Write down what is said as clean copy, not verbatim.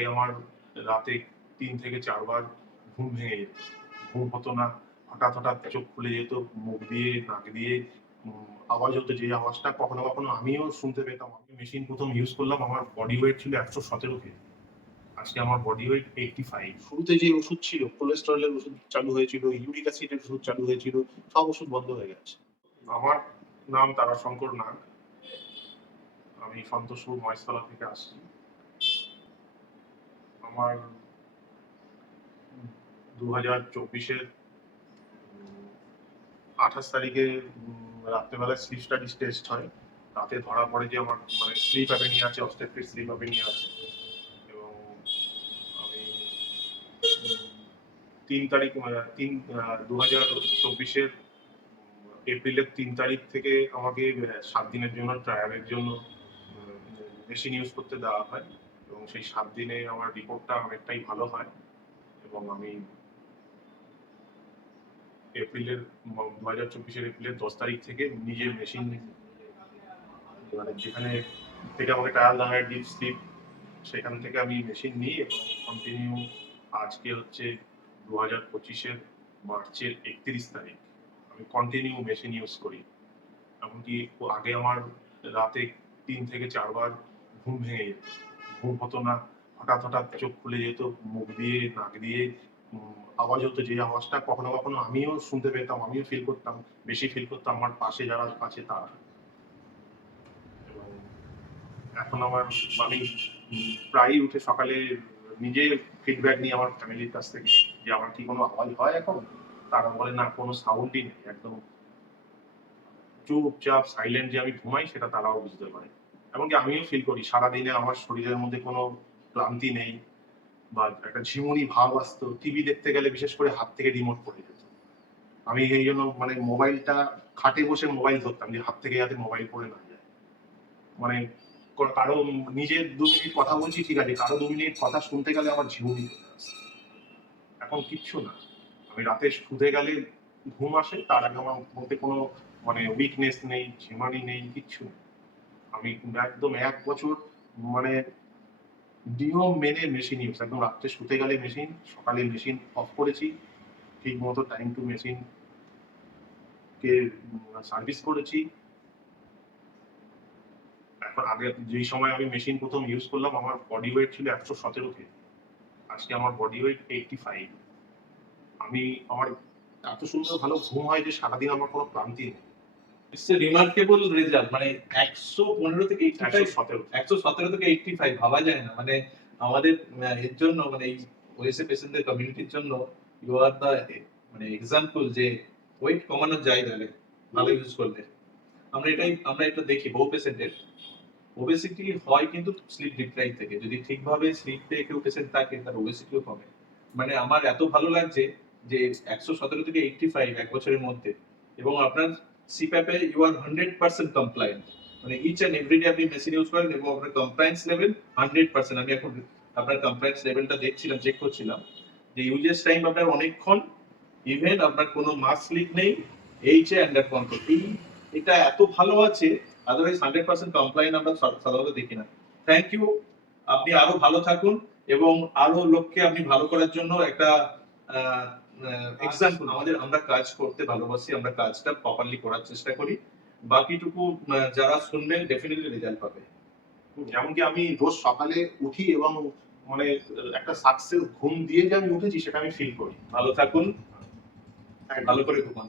আগে আমার রাতে ৩ থেকে ৪ বার ঘুম ভেঙে যেত। ঘুম হতো না। হঠাৎ চোখ খুলে যেত। মুখ দিয়ে, নাক দিয়ে আওয়াজ হতো, যে আওয়াজটা কখনো আমিও শুনতে পেতাম। আমি মেশিন ১ম ইউজ করলাম, আমার বডি ওয়েট ছিল ১১৭ কেজি। আজকে আমার বডি ওয়েট 85। শুরুতে যে ওষুধ ছিল, কোলেস্টেরলের ওষুধ চালু হয়েছিল, ইউরিক অ্যাসিডের ওষুধ চালু হয়েছিল, সব ওষুধ বন্ধ হয়ে গেছে। আমার নাম তারাশঙ্কর নাগ। আমি সন্তোষপুর মহেশতলা থেকে আসছি। আমার ২০২৪-এর ২৮ তারিখে রাত্রেবেলায় স্লিপ স্টাডিজ টেস্ট হয়। তাতে ধরা পড়ে যে আমার স্লিপ অ্যাপনিয়া আছে, অবস্ট্রাকটিভ স্লিপ অ্যাপনিয়া আছে। এবং আমি ২০২৪-এর এপ্রিলের ৩ তারিখ থেকে আমাকে ৭ দিনের জন্য ট্রায়ালের জন্য মেশিন ইউজ করতে দেওয়া হয়, এবং সেই ৭ দিনে আমার রিপোর্টটা অনেকটাই ভালো হয়। এবং আমি এপ্রিলের ২০২৪-এর এপ্রিলের ১০ তারিখ থেকে নিজে মেশিন, যেখানে থেকে আমাকে ট্রায়াল দেওয়া হয় ডিপ স্লিপ, সেখান থেকে আমি মেশিন নিই এবং কন্টিনিউ। আজকে হচ্ছে ২০২৫-এর মার্চের ৩১ তারিখ। আমি কন্টিনিউ মেশিন ইউজ করি। এমনকি আগে আমার রাতে ৩ থেকে ৪ বার ঘুম ভেঙে যেত। ঘুম হতো না। হঠাৎ চোখ খুলে যেত। মুখ দিয়ে, নাক দিয়ে আওয়াজ হতো, যে আওয়াজটা কখনো আমিও শুনতে পেতাম, আমিও ফিল করতাম। বেশি ফিল করতাম আমার পাশে যারা আছে তারা। এবং এখন আমি প্রায়ই উঠে সকালে নিজে ফিডব্যাক নিই আমার ফ্যামিলির কাছ থেকে, যে আমার কি কোনো আওয়াজ হয় এখন? তারা বলে না, কোনো সাউন্ডই নেই, একদম চুপচাপ সাইলেন্ট যে আমি ঘুমাই, সেটা তারাও বুঝতে পারে। এমনকি আমিও ফিল করি সারাদিনে আমার শরীরের মধ্যে কোনো ক্লান্তি নেই, বা একটা ঝিমুনি ভাব আসতো। টিভি দেখতে গেলে বিশেষ করে হাত থেকে রিমোট পড়ে যেত। আমি এই জন্য মোবাইলটা, খাটে বসে মোবাইল ধরতাম, যে হাত থেকে যাতে মোবাইল পড়ে না যায়। কারো নিজের ২ মিনিট কথা বলছি, ঠিক আছে, কারো ২ মিনিট কথা শুনতে গেলে আমার ঝিমুনি চলে আসছে। এখন কিচ্ছু না। আমি রাতে শুতে গেলে ঘুম আসে, তার আগে আমার মধ্যে কোনো উইকনেস নেই, ঝিমানি নেই, কিচ্ছু নেই। আমি একদম ১ বছর মানে নিয়ম মেনে মেশিন ইউজ, একদম রাত্রে শুতে গেলে মেশিন, সকালে মেশিন অফ করেছি, ঠিক মতো time to machine K service করেছি। এখন আগে যেই সময় আমি মেশিন ১ম ইউজ করলাম, আমার বডি ওয়েট ছিল ১১৭ কেজি। আজকে আমার বডি ওয়েট 85। আমার এত সুন্দর ভালো ঘুম হয় যে সারাদিন আমার কোনো ক্লান্তি নেই। It's a remarkable result. ১১৫ থেকে ১১৭ ১১৭ থেকে 85 ভাবা যায় না। আমাদের এর জন্য এই ওএসএ পেশেন্টদের কমিউনিটির জন্য ইউ আর দা এক্সাম্পল যে ওয়েট কমানো যায় তাহলে ভালো ইউজ করলে। আমরা এটা দেখি বহু পেশেন্টের ওবেসিটি হয় কিন্তু স্লিপ ডিপ্রাইভ থেকে। যদি ঠিকভাবে স্লিপ পেয়ে কেউ পেশেন্ট থাকে, তার ওবেসিটিও কমে। আমার এত ভালো লাগছে যে ১১৭ থেকে 85 এক বছরের মধ্যে, এবং আপনার সিপ্যাপে you are 100% compliant. Each and every day আপনি মেশিন ইউজ করেন এবং আপনার কমপ্লায়েন্স লেভেল 100%। আমি এখন আপনার কমপ্লায়েন্স লেভেলটা দেখছিলাম, চেক করছিলাম যে ইউজেস টাইম আপনার অনেকক্ষণ, ইভেন আপনার কোনো মাস লিক নেই, এইচ আন্ডার কন্ট্রোল। এটা এত ভালো আছে, আদারওয়াইজ 100% কমপ্লায়েন্ট আমরা সাধারণত দেখি না। Thank you. আপনি আরো ভালো থাকুন এবং আরো লোককে আপনি ভালো করার জন্য একটা এক্সাম্পল। আমরা কাজ করতে ভালোবাসি, আমরা কাজটা প্রপারলি করার চেষ্টা করি। বাকিটুকু যারা শুনবে ডেফিনেটলি রেজাল্ট পাবে। এমনকি আমি রোজ সকালে উঠি এবং একটা সাকসেস ঘুম দিয়ে যে আমি উঠেছি, সেটা আমি ফিল করি। ভালো থাকুন, ভালো করে ঘুমান।